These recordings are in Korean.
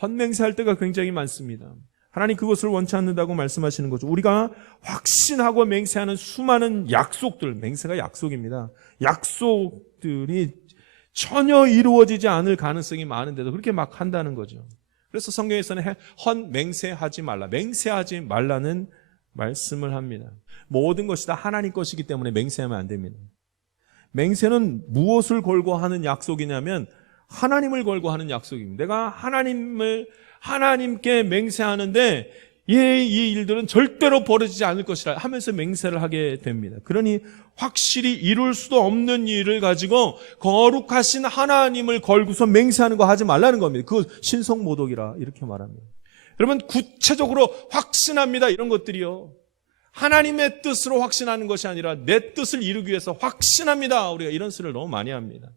헛맹세할 때가 굉장히 많습니다. 하나님 그것을 원치 않는다고 말씀하시는 거죠. 우리가 확신하고 맹세하는 수많은 약속들, 맹세가 약속입니다. 약속들이 전혀 이루어지지 않을 가능성이 많은데도 그렇게 막 한다는 거죠. 그래서 성경에서는 맹세하지 말라, 맹세하지 말라는 말씀을 합니다. 모든 것이 다 하나님 것이기 때문에 맹세하면 안 됩니다. 맹세는 무엇을 걸고 하는 약속이냐면 하나님을 걸고 하는 약속입니다. 내가 하나님께 맹세하는데 이 일들은 절대로 벌어지지 않을 것이라 하면서 맹세를 하게 됩니다. 그러니 확실히 이룰 수도 없는 일을 가지고 거룩하신 하나님을 걸고서 맹세하는 거 하지 말라는 겁니다. 그거 신성모독이라 이렇게 말합니다. 여러분, 구체적으로 확신합니다. 이런 것들이요, 하나님의 뜻으로 확신하는 것이 아니라 내 뜻을 이루기 위해서 확신합니다. 우리가 이런 소리를 너무 많이 합니다.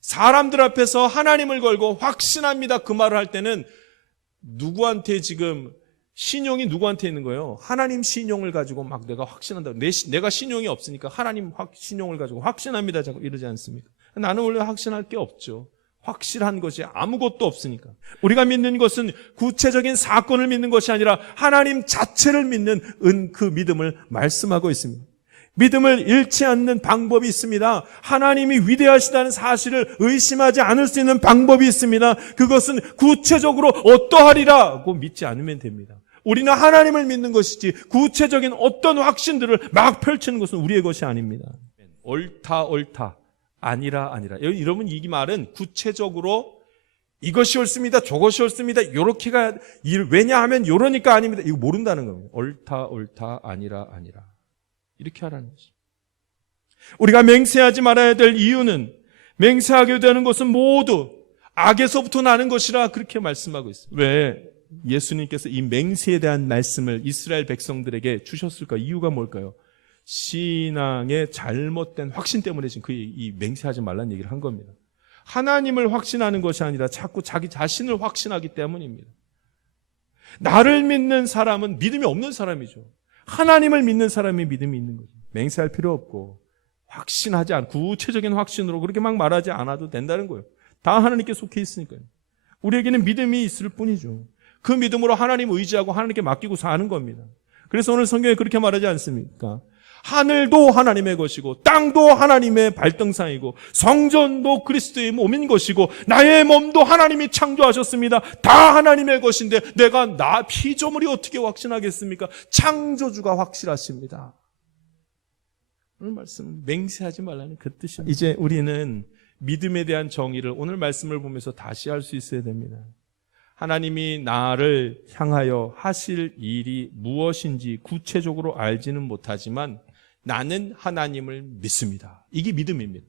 사람들 앞에서 하나님을 걸고 확신합니다, 그 말을 할 때는 누구한테 지금 신용이 누구한테 있는 거예요? 하나님 신용을 가지고 막 내가 확신한다. 내가 신용이 없으니까 하나님 신용을 가지고 확신합니다 자꾸 이러지 않습니까? 나는 원래 확신할 게 없죠. 확실한 것이 아무것도 없으니까. 우리가 믿는 것은 구체적인 사건을 믿는 것이 아니라 하나님 자체를 믿는 그 믿음을 말씀하고 있습니다. 믿음을 잃지 않는 방법이 있습니다. 하나님이 위대하시다는 사실을 의심하지 않을 수 있는 방법이 있습니다. 그것은 구체적으로 어떠하리라고 믿지 않으면 됩니다. 우리는 하나님을 믿는 것이지 구체적인 어떤 확신들을 막 펼치는 것은 우리의 것이 아닙니다. 옳다 아니라 여러분, 이 말은 구체적으로 이것이 옳습니다, 저것이 옳습니다, 요렇게가 왜냐하면 요러니까 아닙니다, 이거 모른다는 겁니다. 옳다 아니라 이렇게 하라는 거죠. 우리가 맹세하지 말아야 될 이유는, 맹세하게 되는 것은 모두 악에서부터 나는 것이라 그렇게 말씀하고 있어요. 왜 예수님께서 이 맹세에 대한 말씀을 이스라엘 백성들에게 주셨을까? 이유가 뭘까요? 신앙의 잘못된 확신 때문에 지금 이 맹세하지 말라는 얘기를 한 겁니다. 하나님을 확신하는 것이 아니라 자꾸 자기 자신을 확신하기 때문입니다. 나를 믿는 사람은 믿음이 없는 사람이죠. 하나님을 믿는 사람이 믿음이 있는 거죠. 맹세할 필요 없고 확신하지 않고 구체적인 확신으로 그렇게 막 말하지 않아도 된다는 거예요. 다 하나님께 속해 있으니까요. 우리에게는 믿음이 있을 뿐이죠. 그 믿음으로 하나님 의지하고 하나님께 맡기고 사는 겁니다. 그래서 오늘 성경에 그렇게 말하지 않습니까? 하늘도 하나님의 것이고 땅도 하나님의 발등상이고 성전도 그리스도의 몸인 것이고 나의 몸도 하나님이 창조하셨습니다. 다 하나님의 것인데 내가 나 피조물이 어떻게 확신하겠습니까? 창조주가 확실하십니다. 오늘 말씀 맹세하지 말라는 그 뜻입니다. 이제 우리는 믿음에 대한 정의를 오늘 말씀을 보면서 다시 할 수 있어야 됩니다. 하나님이 나를 향하여 하실 일이 무엇인지 구체적으로 알지는 못하지만 나는 하나님을 믿습니다. 이게 믿음입니다.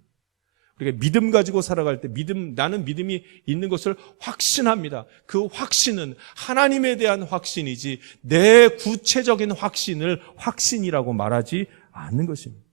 우리가 믿음 가지고 살아갈 때 나는 믿음이 있는 것을 확신합니다. 그 확신은 하나님에 대한 확신이지 내 구체적인 확신을 확신이라고 말하지 않는 것입니다.